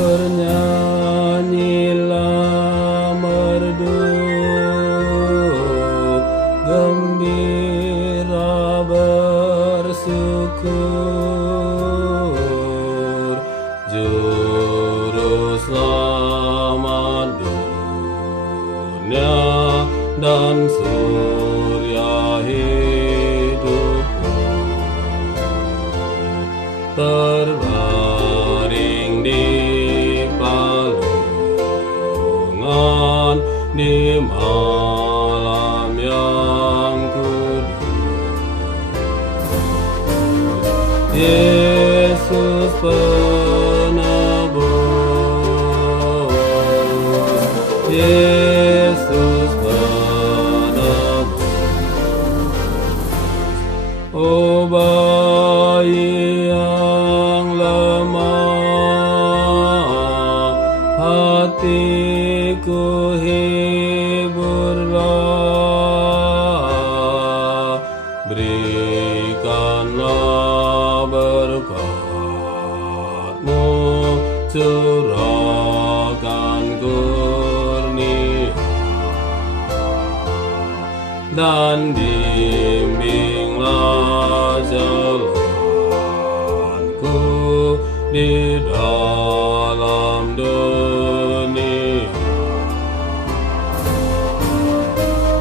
Bernyanyilah merdu, gembira bersyukur, Juru Selamat dunia dan surya hidupku, terbaring di palungan di malam yang kudus. Yesus penebus, Yesus penebus. Oh bayi yang lemah, hatiku hiburlah, berikanlah berkat-Mu, curahkan kurnia, dan bimbinglah jalanku di dalam dunia.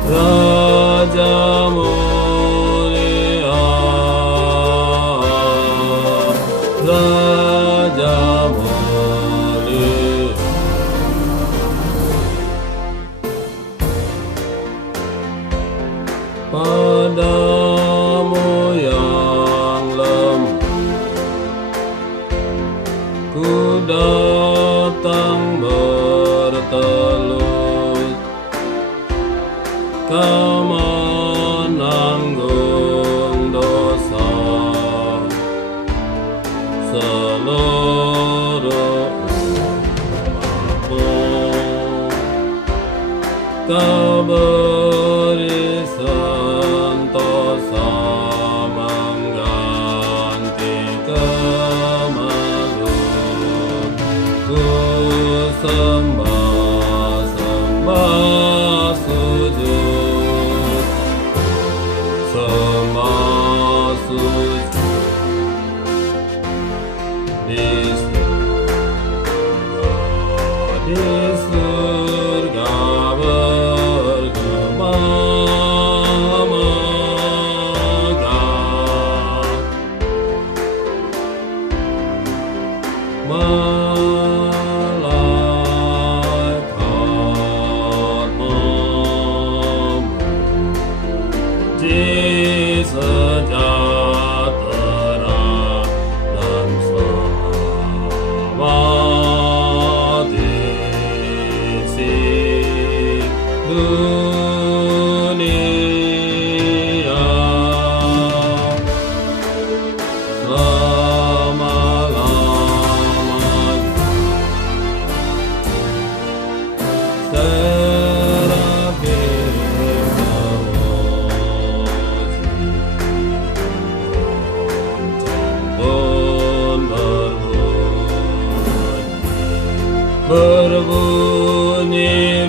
Raja mulia, Raja mulia. Padamu yang lemah ku datang bertelut, Kau menanggung dosa seluruh umatmu. Kau beri sentosa mengganti kemelut. Ku sembah sujud, sembah sujud di surga bergema megah. Malaikat memuji sejahtera dan selamat isi dunia. Selama-lamanya serafim memuji, pun berbunyi